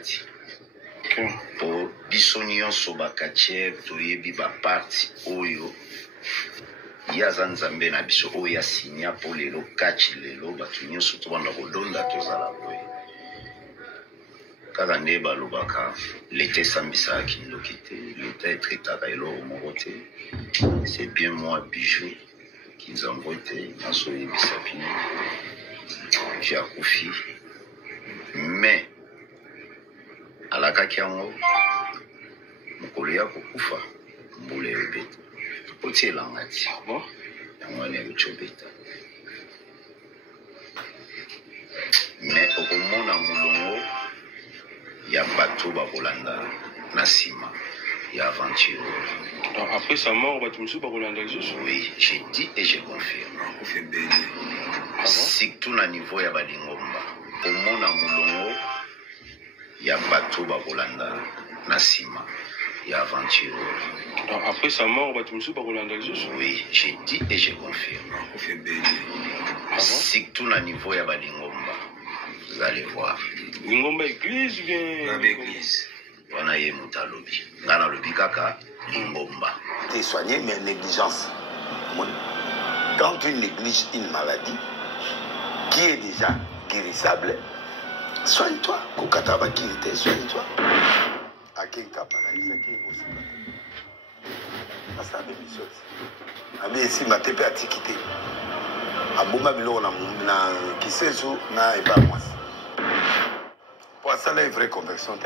kati. Po biso nyonso bakatier toyebi ba parti oyo yaza nzambe na biso oyo ya sinya po lelo kati lelo batu nyonso tobanda kolonda tozala boye. Kaka nde balobaka l'été sambisa kindoki te, l'été etretaka eloko moko te. C'est bien moi bijou kinzango te naso yebisa bino j'ai akufi mais alakaki yango mokolo ya kokufa mbula ebeta otielanga ti yango wana ekocobeta mais okomona molongo ya bato bakolanda na nsima ya aventure. Après sa mort, oui, j'ai dit et je confirme. Surtout na niveau ya balingomba omona molongo ya bato bakolanda na nsima ya aventure. Après sa mort, oui, j'ai dit et je confirme. Surtout na niveau ya balingomba vous allez voir. Lingomba église bien l'église. Wana ye mutalobi. Ngana lobi kaka lingomba. T'es soigné mais négligence. Quand tu négliges une maladie qui est déjà guérissable, soigne-toi. Kokataba qui était, soigne-toi. Akinka maladie, ça qui est aussi. Ça a des choses. Ami ici ma tepe a tikité. Abuma bilo na kisesu na eba moi. Pour ça là une vraie conversion.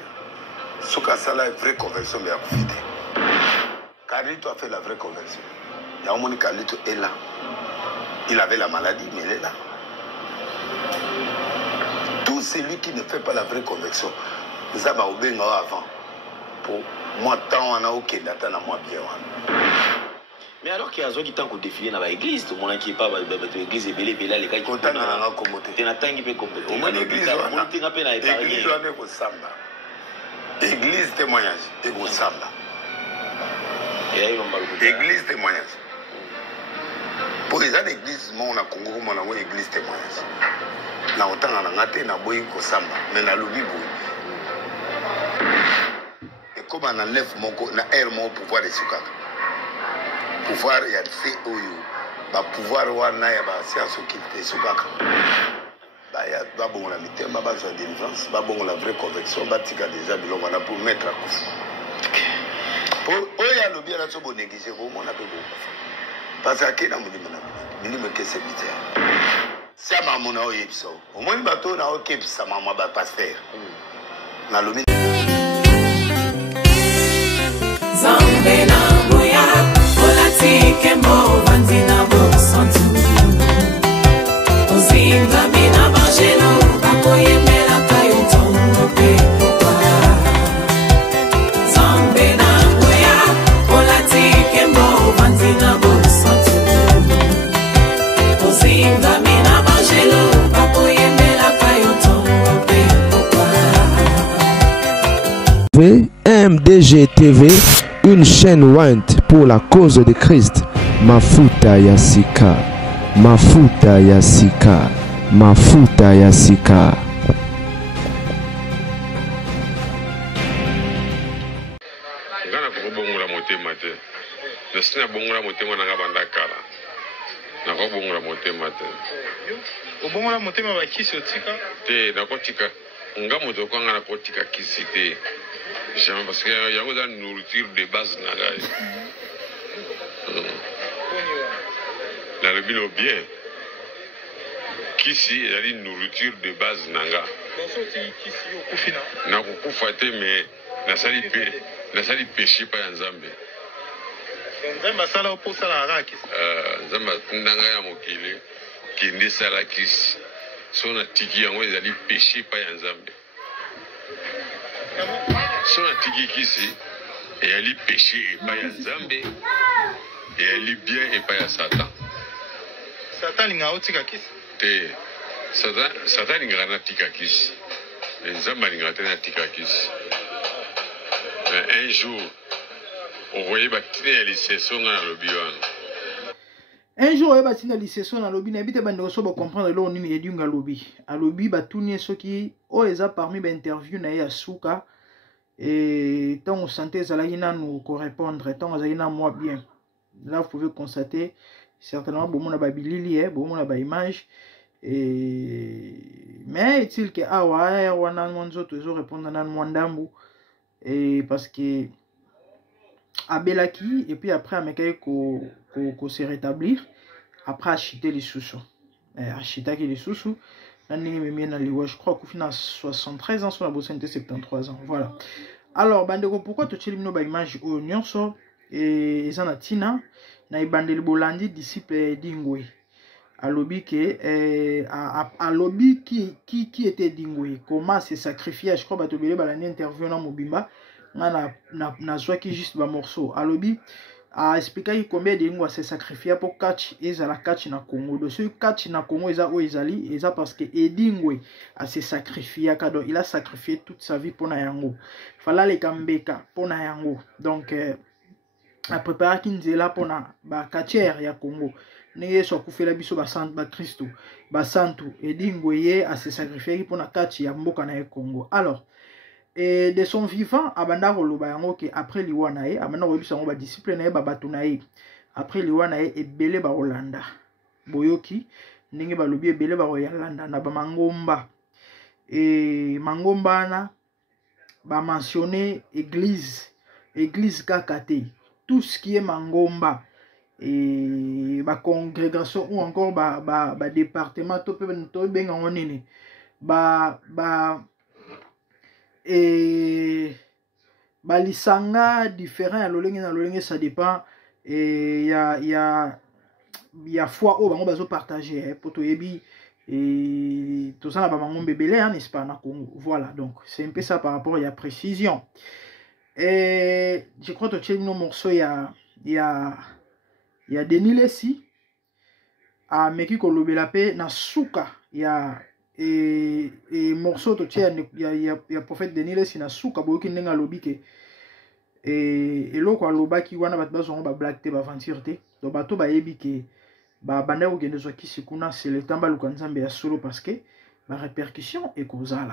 Ce que ça là une vraie conversion mais à profiter. Carlito a fait la vraie conversion. Il y a un moment Carlito est là. Il avait la maladie mais il est là. Tout celui qui ne fait pas la vraie conversion, ça va au bien avant. Pour moi tant on a aucun data na moi bien. Mais alors qu'il y a des gens qui ont défilé dans l'église, tout le monde qui n'est pas dans l'église, les gars qui sont dans la communauté. Tu n'as pas de au moins l'église, l'église, on est au samba. Église témoignage, et au samba. Église témoignage. Pour les gens d'église, on a Congo, on a une église témoignage. Na autant on a gâté, na boy au samba, mais na l'oubli et comme on enlève mon na air mon pouvoir de Sukaka. Pouvoir ya fait oyo ba pouvoir wana ya ba science occulte Sukaka. Ba ya ba bon la mitema ba besoin de délivrance, ba bon la vraie conviction, ba tika déjà biloko na pour mettre à coup. Pour oya lo bien la so bon négliger bon on a peu bon. Parce que na mulimo que c'est bizarre. Ça m'a mon oyebso. Au moins bateau na OK ça m'a ba pasteur. Na lo Zambe na boya olatike mo vandina bo santu Ozinga mina bangelo bakoyemela kayo tongo pe popa Zambe na boya olatike mo vandina bo santu Ozinga mina bangelo bakoyemela kayo tongo pe popa MDG TV, une chaîne Wint pour la cause de Christ. Mafuta Yasika, Mafuta Yasika, Mafuta Yasika. Ngana kubongula motema te. Nasina bongula motema na ngabanda kala. Na kubongula motema te. Obongula motema ba kisi otika? Te, na kotika. Ngamu to kwanga na kotika kisi te. Jamais parce que y a une nourriture de base nagaï. Dans le bilo bien. Kisi il y a une nourriture de base nanga. Na kukufa te mais na sali péché pa nzambe. Nzambe sala opo sala raki. Nzambe ndanga ya mokili kindi sala kisi. Sona tiki yango ezali péché pa nzambe. Son tiki kisi et elle y péché et pas ya Nzambe et elle y bien et pas ya Satan. Satan linga otika kisi. Te Satan linga na tika kisi. Nzambe linga na tika kisi. Un jour on voyait battre les sessions dans le bilan. Un jour, il y a des sessions dans le lobby, il y a des gens qui comprendre là on est dans le lobby. À lobby, bah tout n'est ce qui, oh, ils ont parmi les interviews na ya souka et tant on sentait zalagina nous correspondre, tant zalagina moi bien. Là, vous pouvez constater certainement bon mon ababilili, bon mon image et mais est-il que ah ouais, on a mon autres ils répondre dans mon dambu et parce que Abelaki et puis après Amekaï ko se rétablir après acheter les sous acheter les sous je crois qu'au final 73 ans sur la bosse 73 ans voilà alors bandeko pourquoi tu chili ba image au nyonso et zanatina na ibandeli bolandi disciple dingwe alobi que alobi qui était dingwe comment se sacrifier je crois ba to bele balani interview na mobimba na qui juste ba morceau alobi a expliqué combien de ngwa se sacrifier pour catch ezala catch na Congo de ce catch na Congo eza o ezali eza parce que edingwe a se sacrifier kado il a sacrifié toute sa vie pour na yango fala le kambeka pour na yango donc a préparer kinzela pour na ba catcher ya Congo neye so kufela biso ba sant ba Christo ba santu edingwe ye a se sacrifier pour na catch ya mboka na Congo alors et de son vivant abanda roloba yango ke après liwana ye abanda robisa ngo ba discipline na ye ba batuna ye après liwana ye ebele ba Rolanda boyoki ndenge ba lobi ebele ba Rolanda na ba mangomba et mangomba na ba mentionner église kakate tout ce qui est mangomba et ba congrégation ou encore ba département to pe benga ngonene ba et balisanga différent à l'olenge ça dépend et il y a fois où bango bazo partager pour to yebi et tout ça na ba bango bébélé n'est-ce pas na Congo voilà donc c'est un peu ça par rapport à précision et je crois que tu as un morceau il y a Denis Lessi a meki ko lobela pe na suka et morceau to tia il y a prophète Denis Lessi na suka boki ndenga lobi ke et loko aloba ki wana bat bazo ba black te ba aventure te donc bato ba yebi ke ba banda ko gende zo kisikuna c'est le temps ba lukanzambe ya solo parce que la répercussion est causale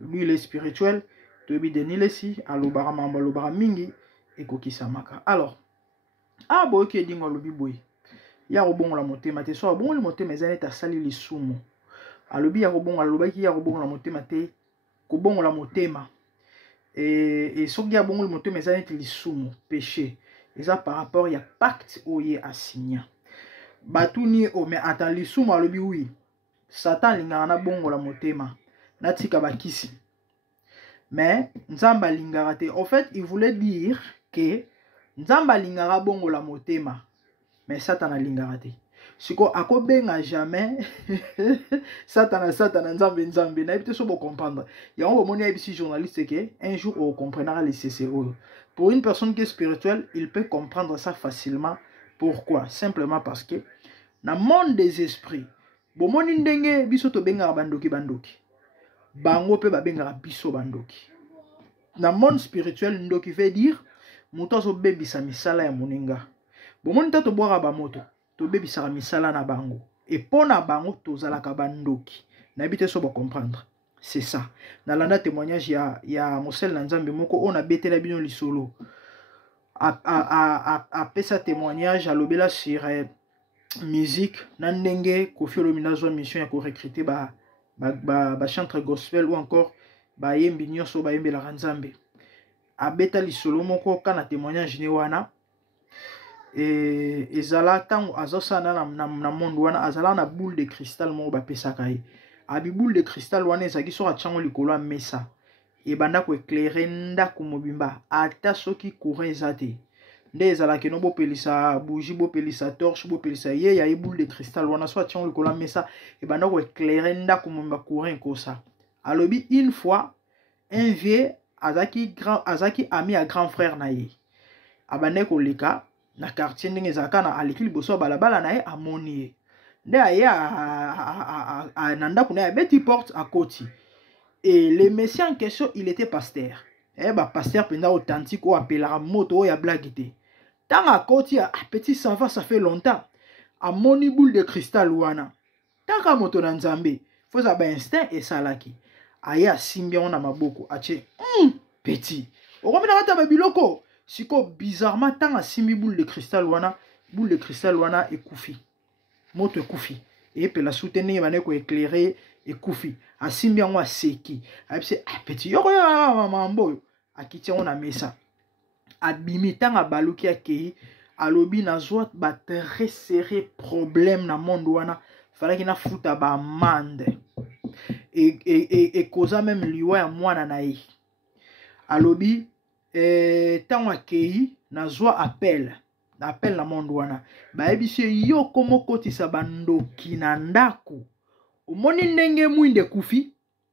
lui il est spirituel to bi Denis Lessi alobara mamba alobara mingi et ko kisamaka alors ah boki dingo lobi boy ya robongo la motema te so bon le motema ezane ta sali lisumu alobi ya robongo alobaki ya robongo la motema te ko bongo la motema et soki ya bongo le motema ezane te lisumu péché eza par rapport ya pacte oye asigna batuni o mais attends lisumu alobi oui Satan lingana na bongo la motema natika bakisi mais nzamba lingara te en fait il voulait dire que nzamba lingara bongo la motema mais Satan lingara te siko akobenga jamais Satan nzambe na ebite so bo comprendre ya on moni ABC journaliste que un jour on comprendra les CCO pour une personne qui est spirituelle il peut comprendre ça facilement pourquoi simplement parce que dans le monde des esprits bo moni ndenge biso to benga bandoki bango pe ba benga biso bandoki dans le monde spirituel ndoki veut dire muto so bebisa misala ya moninga bo moni tato boira ba moto to bebisa misala na bango et pona bango tozalaka bandoki na bité so ba comprendre c'est ça na landa témoignage ya Mosel na Nzambe moko on a betela bino lisolo a pesa témoignage à lobela sur musique na ndenge Koffi Olomide zo mission ya ko recruter ba chanteur gospel ou encore ba yembi nyonso ba yembela Nzambe a beta lisolo moko kana témoignage ni wana et ezala tango azosana na monde wana azala na boule de cristal mo ba pesaka ye abi boule de cristal wana ezaki so achango likolo a mesa e banda ko éclairer ndako mobimba ata soki courant ezate nde ezala ke no bo pelisa bougie bo pelisa torche bo pelisa ye ya boule de cristal wana so achango likolo a mesa e banda ko éclairer ndako mobimba courant kosa alobi une fois un vieux azaki ami à grand frère na ye abane ko leka na quartier ndenge ezalaka na aleki liboso ya balabala na ye amoni ye nde aye na ndako na ye abeti porte akoti et le monsieur en question il était pasteur pasteur mpenza authentique oyo apelaka moto oyo ya blague te ntango akoti petit ça va ça fait longtemps amoni boule de cristal wana taka moto na nzambe foza ba instinct esalaki aya simbia ona maboko ache petit okomina kata ba biloko siko bizarrement tanga simbi boule de cristal wana ekufi moto ekufi et pe la soutenir bane ko éclairer ekufi asimbi yango aseki ayebise petit yoko ya mambo akiti on a mesa abimi tanga baluki akei alobi na zwat ba très serré problème na monde wana falaki na futa ba amande et causa même liwa ya mwana na ye alobi tango akei na zwa appel na monde wana bayebisi yo komo kotisa bandoki na ndako omoni ndenge mwinde kufi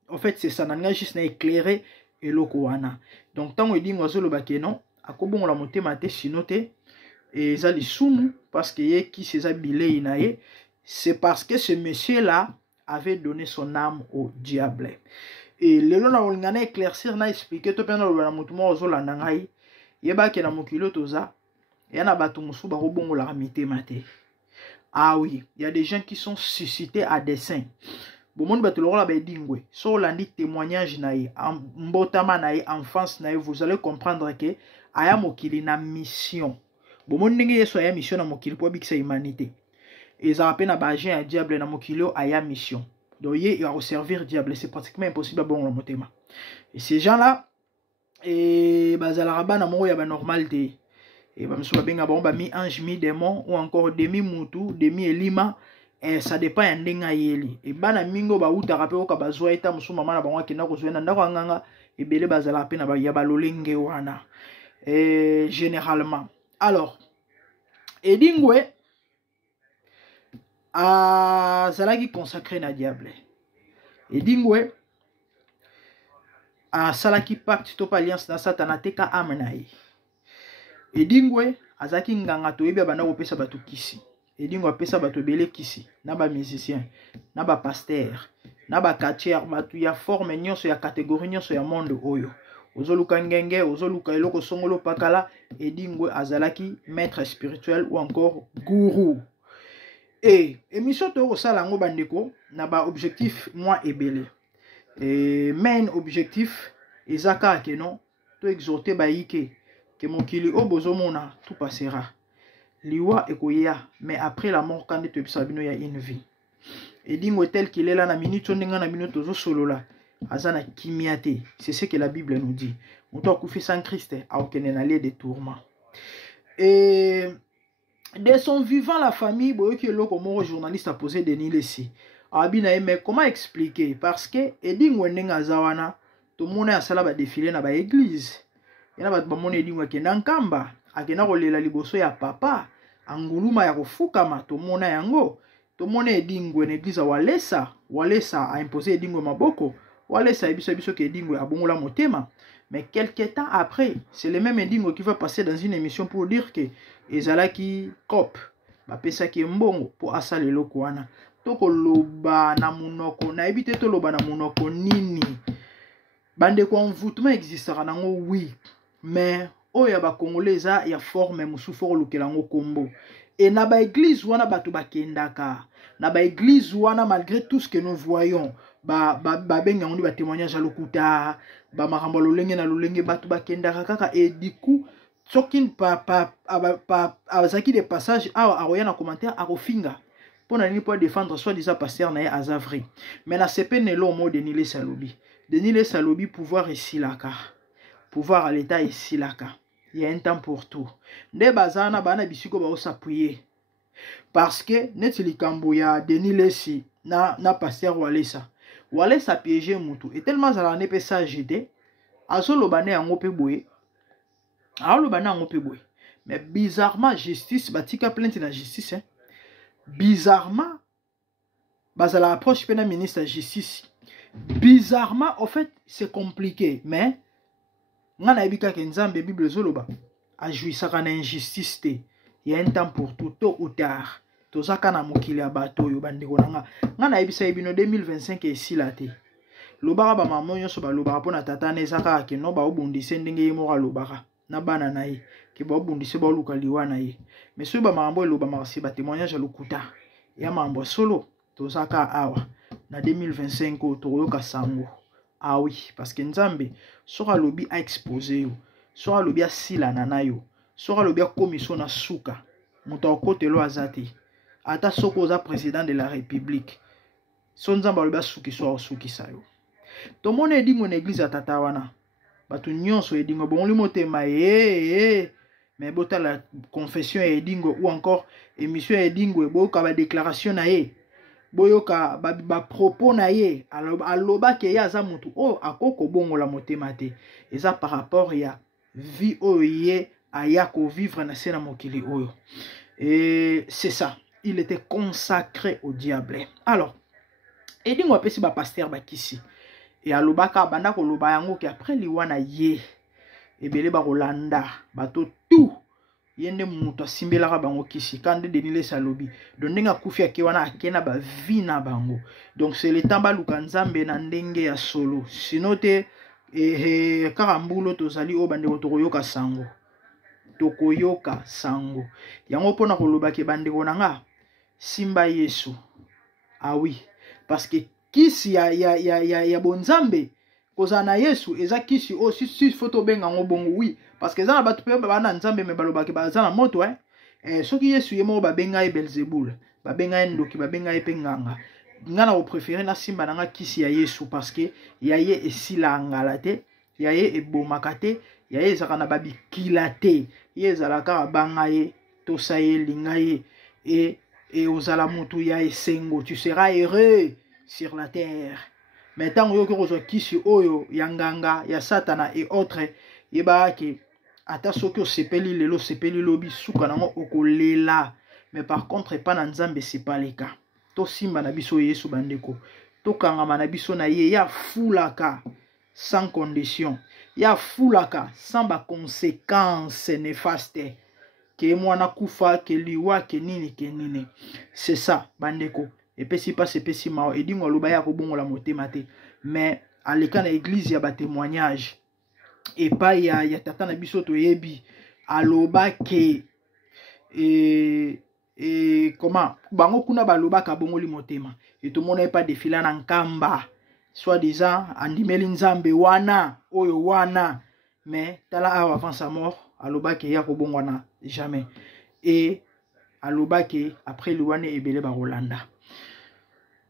en fait c'est ça nanga juste na éclairer eloko wana donc tango edingo azoloba ke non akobongola motema te sino te eza lisumu parce que ye ki seza bilei na ye c'est parce que ce monsieur là avait donné son âme au diable et lelo na olingana éclaircir na expliquer to pena loba na mutu mo ozolanda ngai yeba ke na mokilo toza yana bato musu ba robongola mitema te. Ah oui, il y a des gens qui sont suscités à dessein. Bon monde bato lokola ba dingwe so olandi témoignage na ye mbotama na ye enfance na ye vous allez comprendre que aya mokili na mission. Bon monde ndenge yeso aya mission na mokili po bikisa humanité. Eza apena ba agent ya diable na mokilo aya mission. Donc il va servir diable, c'est pratiquement impossible à bon le motema. Et ces gens-là et bazalaba na mo ya ba normalité. Et ba mso benga ba mi ange mi démon ou encore demi mutu, demi elima et ça dépend ya ndenga yeli. Et bana mingo ba uta rape o ka bazwa eta mso mama na bango kina ko zwena ndako nganga et belé bazala pe na ba ya ba lolenge wana. Et généralement. Alors Edingwe a zalaki consacré na diable. Edingwe a salaki pacte to alliance na satana teka amenai. Edingwe azaki nganga to yebia bana kopesa bato kisi. Edingwe apesa bato bele kisi na ba musicien, na ba pasteur, na ba quartier bato ya forme nyonso ya catégorie nyonso ya monde oyo. Ozoluka ngenge, ozoluka eloko songolo pakala, Edingwe azalaki maître spirituel ou encore gourou. Et émission to osala ngo bandeko na ba objectif moi ebele. Et main objectif ezaka ke non to exhorter ba yike que mokili obozomona tout passera. Liwa ekoya mais après la mort quand tu sabino ya une vie. Edingwe tel qu'il est là na minute ndinga na minute zo solola azana kimiate. C'est ce que la Bible nous dit. On doit couper sans Christ a aucun aller de tourment. Et de son vivant, la famille, comme journaliste a posé Denis Lessi. Mais comment expliquer? Parce que Edingwe Nengazawana, tout le monde a salaba défilé dans l'église. Il y a des gens qui ont Nankamba, akena kolela liboso ya papa, anguluma ya kofukama, tout le monde a yango. Tout le monde a Edingwe l'église Walesa a imposé Edingwe maboko. Walesa ebiso ke Edingwe a bongola motema. Mais quelques temps après, c'est le même Edingwe qui va passer dans une émission pour dire que ezalaki cop ba pesa ki mbongo pour asale loko wana toko loba na munoko na ebite to loba na munoko nini bande ko envoûtement existera nango oui mais oya ba congolais ya forme musu fort lokela ngo kombo et na ba église wana bato bakendaka na ba église wana malgré tout ce que nous voyons ba benga ngondi ba témoignage lokuta ba makambo lolenge na lolenge bato bakendaka kaka et du coup Sokin azaki des passages a na commentaire a rofinga pour na pour défendre soit disant pasteur na Azavri mais na sepe ne lo mo Denis Le Salobi pouvoir ici là pouvoir à l'état ici là il y a un temps pour tout nde bazana bana bisiko ba s'appuyer parce que net likambo ya Denis Lessi na pasteur Walesa piéger mutu et tellement ça ne peut s'agiter azolo bane yango pe boye. Alors le bana on peut boire. Mais bizarrement justice batika plainte la justice hein. Bizarrement bazala approche pena ministre de justice. Bizarrement en fait c'est compliqué mais ngana ebika ke nzambe Bible zoloba a jouissaka na injustice te. Il y a un temps pour tout tôt ou tard. Tozaka na mokili ya bato yo bandeko nanga. Ngana ebisa ebino 2025 esila te. Lobara ba maman nyonso ba lobara pona tata ne zaka ke no ba obundise ndenge yemora lobara. na bana na ye ke babundise baluka liwa na ye mais soki bamakambo eloba makasi batémoignage ya lokuta ya makambo ya solo tozaka awa na 2025 oyo tokoyoka sango. Ah oui, parce que nzambe soki alobi aexpose yo, soki alobi asilana na yo, soki alobi akomiso na suka, moto akotelo aza te. Ata soki oza président de la république, so nzambe alobi asukisa asukisa yo. Tomoni edingo na église ya tata wana bato nyonso edingo bongoli motema mais botala confession ya edingo ou encore émission ya edingo eboyoka badéclaration na ye boyoka bapropos na ye alobaki ye aza motu oyo akoko bongola motema te eza par rapport ya vie oyo ye aya kovivre na se na mokili oyo. Et c'est ça, il était consacré au diable. Alors edingo apesi bapaster bakisi et alobaka banda koloba yango ki après liwana ye ebele bakolanda bato tout yende mutu asimbelaka bango kisi kande denile salobi donc ndenge akufi ake wana akena bavi na bango. Donc c'est le temps baluka nzambe na ndenge ya solo sino te kaka mbulo tozali oyo bandeko tokoyoka sango yango mpona koloba ke bandeko na nga simba Yesu. Ah oui, parce que kisi ya bonzambe koza na Yesu eza kisi o si photo benga ngo bongo oui parce que za na batu pe bana nzambe me baloba ke baza na moto soki Yesu yemo ba benga e Belzebul ba benga e ndoki ba benga e penganga ngana o préférer na simba na nga kisi ya Yesu parce que ya ye esila ngala te ya ye ebomaka te ya ye ezaka na babikila te ye ezalaka banga ye tosa ye linga ye et ozala mutu ya esengo tu seras heureux sur la terre. Mais tant que vous avez kisi oyo yanganga ya satana et autres yeba ke ata soki osepeli lelo sepeli lobi suka nango okolela. Mais par contre pas na nzambe c'est pas le cas. To simba na biso Yesu bandeko to kangama na biso na ye ya fulaka sans condition ya fulaka sans ba conséquences néfastes ke mwana kufa ke liwa ke nini. C'est ça bandeko. Et puis si pas c'est pesi mao edingo loba ya kobongola motema te mais aleka na église ya ba témoignage et pas ya tata na biso to yebi aloba ke comment bango kuna baloba ka bongoli motema et tout monde pas défiler na nkamba soit disant andimeli nzambe wana oyo wana mais tala avant sa mort aloba ke ya kobongwana jamais et aloba ke après luwane ebele ba Rolanda.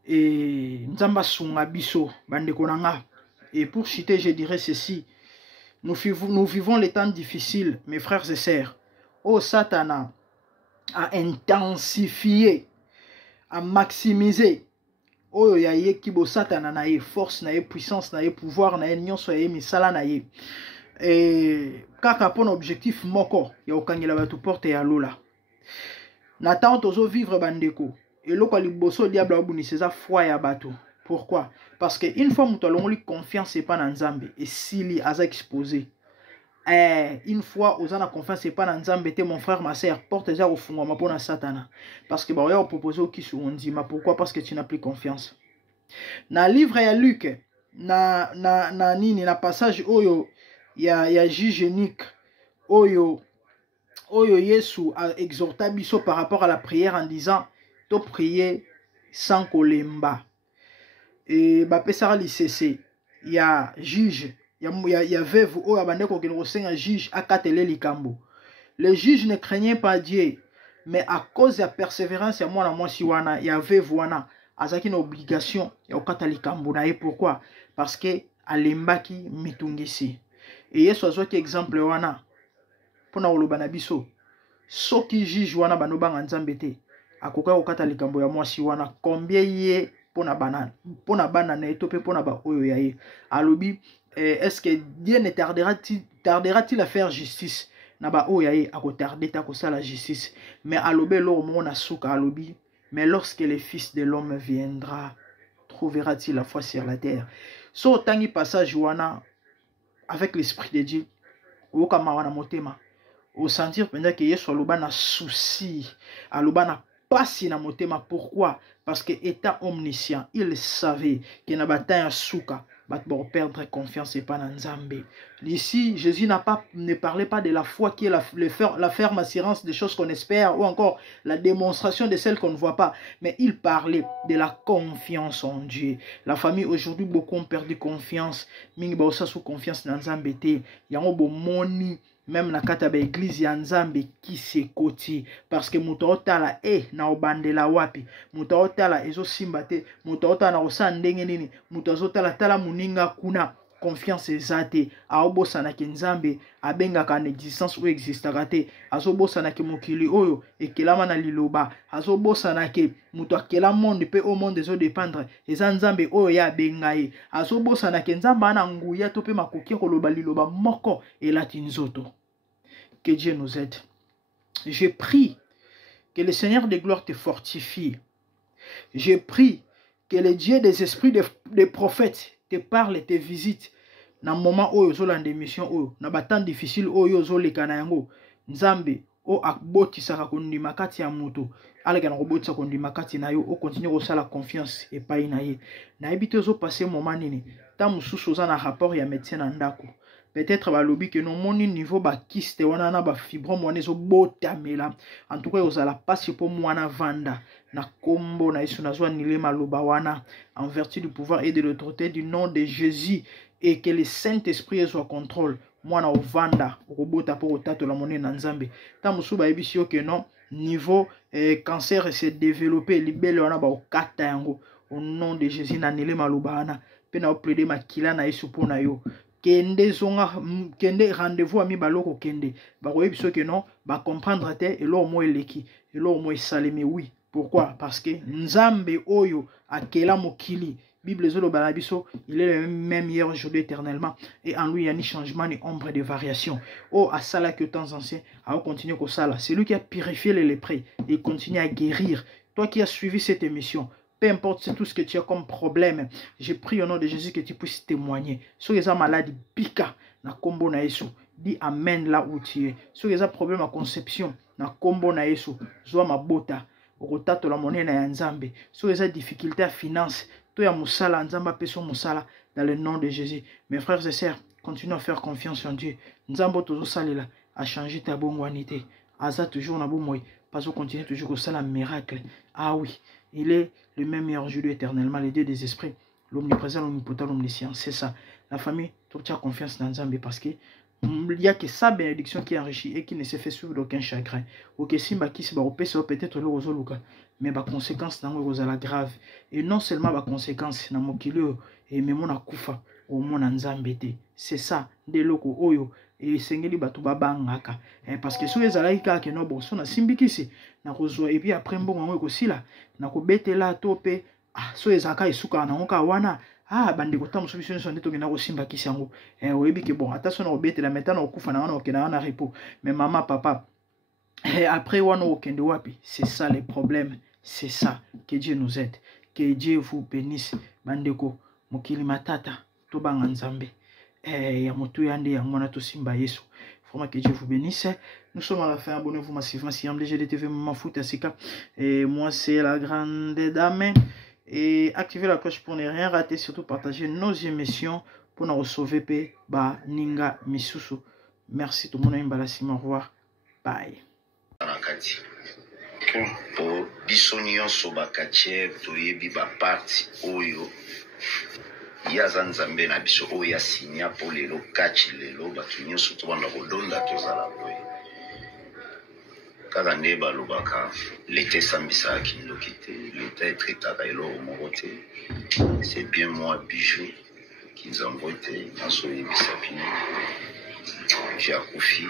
Et nzamba sunga biso bandeko nanga. Et pour citer je dirais ceci, nous vivons les temps difficiles mes frères et sœurs. Oh Satana a intensifié, a maximisé oyo ya ye kibo Satana na ye force na ye puissance na ye pouvoir na ye nyonso ya ye misala na ye. Et kaka pon objectif moko ya okangela batu porte ya lola. Nathan tozo vivre bandeko. Et là, quand le diable a abuni, c'est ça foi ya bateau. Pourquoi? Parce que une fois que nous avons confiance, c'est pas dans Nzambe. Et s'il a exposé, une fois aux gens confiance, c'est pas dans Nzambe, mon frère, ma soeur, porte ça au fond, ma bonne Satana. Parce que bah, on propose au qui on dit, mais pourquoi? Parce que tu n'as plus confiance. Dans le livre ya Luc, na passage oyo ya juge unique oyo Yesu a exhorté biso par rapport à la prière en disant to prier sans kolemba. Et ba pesara lisese ya juge ya veuve o abande ko keno senga juge akatele likambo. Le juge ne craignait pas Dieu, mais à cause de la persévérance ya mwana mwasi wana ya veuve wana azaki na obligation ya okata likambo na ye. Pourquoi? Parce que alembaki mitungisi. Et Yesu azwaki exemple wana pona oloba na biso soki juge wana banobanga nzambe te akoka okata likambo ya mwasi wana combien ye pona bana na etope pona ba oyo ya ye alobi est-ce que Dieu ne tardera-t-il à faire justice na ba oyo ya ye akotarder ta kosala justice mais alobe lo mona suka alobi mais lorsque le fils de l'homme viendra trouvera-t-il la foi sur la terre. So tangi passage wana avec l'esprit de Dieu okama wana motema au sentir pendant que Yesu aloba na souci aloba na pasi na motema. Pourquoi? Parce que étant omniscient il savait que na bataya suka perdre confiance et pas dans Nzambe. Ici, Jésus ne parlait pas de la foi qui est la ferme assurance des choses qu'on espère ou encore la démonstration de celles qu'on ne voit pas, mais il parlait de la confiance en Dieu. La famille aujourd'hui, beaucoup ont perdu confiance. Mingi ba sous confiance dans Nzambe te. Yango bo moni même na kata ba église ya Nzambe qui se koti parce que muto otala na obandela wapi muto otala ezo simba te muto otala na osa ndenge nini muto azotala tala muninga kuna confiance ezate aobosana ke Nzambe abengaka na existence ou existaka te azobosana ke mokili oyo ekelama na liloba azobosana ke muto akela monde pe au monde ezo dépendre eza Nzambe oyo ya bengaye azobosana ke Nzambe ana nguya to pe makoki koloba liloba moko elati nzoto. Que Dieu nous aide. Je prie que le Seigneur de gloire te fortifie. Je prie que le Dieu des esprits des prophètes te parle et te visite. Dans le moment où vous avez des missions, dans le temps difficile où vous avez des missions, Nzambe, o akboti saka kondi makati ya muto, aleka na roboti saka kondi makati na yo, o continue ko sala confiance et pas na ye. Na ebite zo passer moment nini, ta mususu za na rapport ya médecin na ndako. Peut-être balobi que non moni niveau ba kyste wana na ba fibrome wana zo botamela. En tout cas ozala passe pour mwana vanda na kombo na Yesu nazwa nile maloba wana en vertu du pouvoir et de l'autorité du nom de Jésus et que le Saint-Esprit soit contrôle mwana ovanda robota pour tato la monnaie na Nzambe. Ta musuba ebisi yo que non niveau cancer s'est développé libele wana ba okata yango au nom de Jésus na nile maloba wana pe na plaider makila na Yesu pona yo. Kende zonga kende rendez-vous ami baloko kende ba biso que non ba comprendre te et lo mo eleki et lo mo salemi oui pourquoi parce que Nzambe oyo akela mokili Bible zolo bala biso il est le même hier aujourd'hui éternellement et en lui il y a ni changement ni ombre de variation oh à sala que temps ancien à continuer ko sala c'est lui qui a purifié les lépreux et continue à guérir. Toi qui as suivi cette émission, peu importe c'est tout ce que tu as comme problème, je prie au nom de Jésus que tu puisses témoigner. Si tu es malade, bika na kombo na Yesu, dis amen là où tu es. Si tu as problème à conception, na kombo na Yesu, zoa mabota, rotato la monnaie na Nzambe. Si tu as difficulté à finance, tu as musala Nzamba peso musala dans le nom de Jésus. Mes frères et sœurs, continue à faire confiance en Dieu. Nzambo tozo salela a changé ta bongwanité. Aza toujours na bomoy, pas continuer toujours au sala miracle. Ah oui. Il est le même meilleur Dieu éternellement, le Dieu des esprits, l'omniprésent, l'omnipotent, l'omniscient. C'est ça. La famille, tu as confiance dans Nzambe parce que il n'y a que sa bénédiction qui enrichit et qui ne se fait suivre d'aucun chagrin. Ok, si ma qui se peut-être le rosoluka, mais ma conséquence dans le la grave. Et non seulement ma conséquence dans mon kilo et même mon akufa au mon Nzambe. C'est ça. Des locaux oyo. Et sengeli batu babangaka parce que sur les alaika que no bon sona simbikisi na kozwa et puis après mbongo ngo kosila na kobetela tope so ezaka isuka na ngoka wana bande ko tamu solution so ndeto ngena ko simbakisi yango oyebi ke bon attention na kobetela metana okufa na wana okena na repos mais maman papa après wana okende wapi. C'est ça les problèmes, c'est ça. Que Dieu nous aide, que Dieu vous bénisse bandeko mokili matata to banga Nzambe ya moto yande ya ngona to simba Yesu. Vraiment que Dieu vous bénisse. Nous sommes à la fin. Abonnez-vous massivement si MDGDTV Maman Foot Sika. Et moi c'est la grande dame. Et activez la cloche pour ne rien rater. Surtout partager nos émissions pour nous sauver pe ba ninga misusu. Merci tout le monde. Au revoir. Bye. Po biso nyonso bakatier toyebi ba parti oyo yaza Nzambe na biso oyo ya sinya po lelo kachi lelo batu nyonso tobanda kodonda tozala boye kaka nde balobaka lete esambisaka kindoki te leta etretaka eloko moko te. C'est bien moi bijou kinzambo te nazoyebisa bino j'ai akufi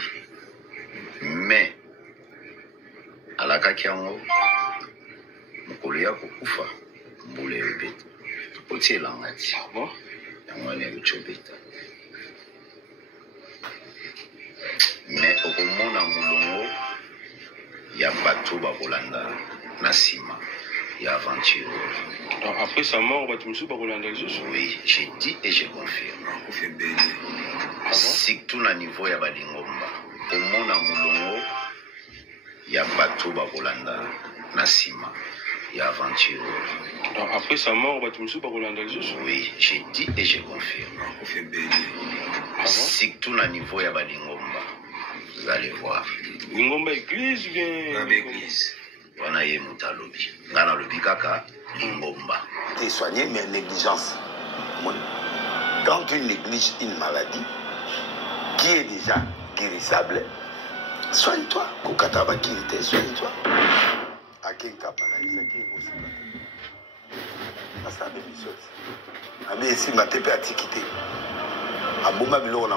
mais alakaki yango mokolo ya kokufa mbula ebeta otielanga ti yango wana ekocobeta mais okomona molongo ya bato bakolanda na nsima ya aventure. Donc après sa mort, tu me suis pas Rolanda Jésus. Oui, j'ai dit et je confirme. Surtout na niveau ya balingomba omona molongo ya bato bakolanda na nsima et aventure. Donc après sa mort, Batumsu Bakolanda Lisusu. Oui, j'ai dit et je confirme. Surtout au niveau de Balingomba, vous allez voir. Lingomba église ou bien l'église. On a eu Moutalobi. On a le Bikaka, Lingomba. T'es soigné, mais négligence. Quand tu négliges une maladie qui est déjà guérissable, soigne-toi. Kokataba qui était, soigne-toi. À quel cas, qui est aussi. Ça a des choses. Mais si ma tépé a tiquité. A bomba bilo na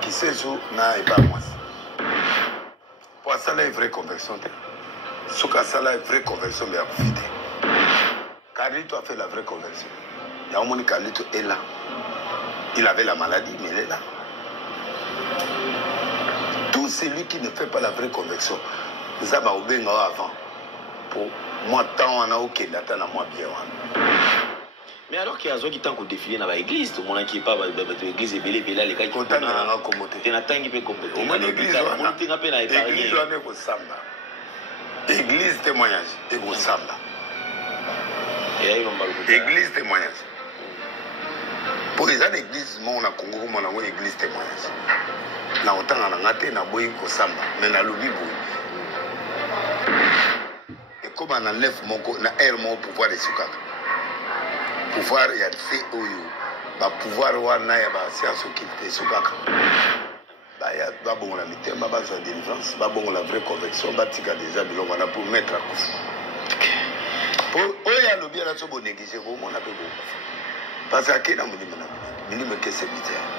qui sait sous na et pas moi. Pour ça là, vraie conversion. Ce cas ça là, vraie conversion, mais à profiter. Carlito a fait la vraie conversion. Il y a un moment Carlito est là. Il avait la maladie, mais il est là. Tout celui qui ne fait pas la vraie conversion, nous avons obéi avant. Pour moi, tant on a aucun data dans moi bien. Mais alors qu'il y a des gens qui ont défilé dans l'église, tout le monde qui n'est pas dans l'église est belé, les gars qui ont été dans la communauté. Tu as tangi peut compléter. Au moins l'église, l'église on est au samba. Église témoignage, et au samba. Église témoignage. Pour les gens d'église, moi on a Congo, on a une église témoignage. Na autant on a ngate na boy ko samba, mais na lobi boy. Et comme on enlève mon na air mon pouvoir de sukaka. Pouvoir ya fait oyo ba pouvoir wana ya ba science okite sukaka ba ya ba bon la mitemba ba za délivrance ba bon la vraie conviction ba tika déjà bilongo na pour mettre à cause pour oya lo bien la so bon négliger ko mona pe bon parce que na mulimo ke c'est bizarre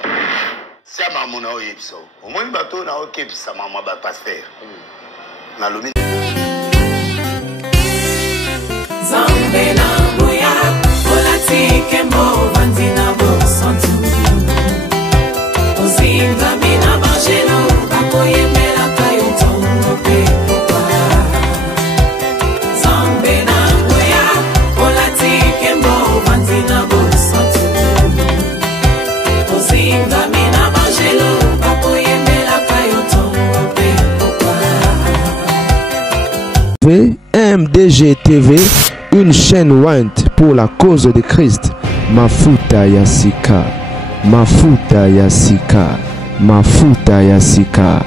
ça ma mona oyebso au moins bato na okepisa mama ba pasteur na lo Zambe na boya Kembo vanzina bosantu Ozinga mina bajeno Bakoye mela kayo tongo pe Zambe na boya Olati kembo vanzina bosantu Ozinga mina bajeno Bakoye mela kayo tongo pe MDG TV, une chaîne Wint pour la cause de Christ. Mafuta ya Sika, Mafuta ya Sika, Mafuta ya Sika.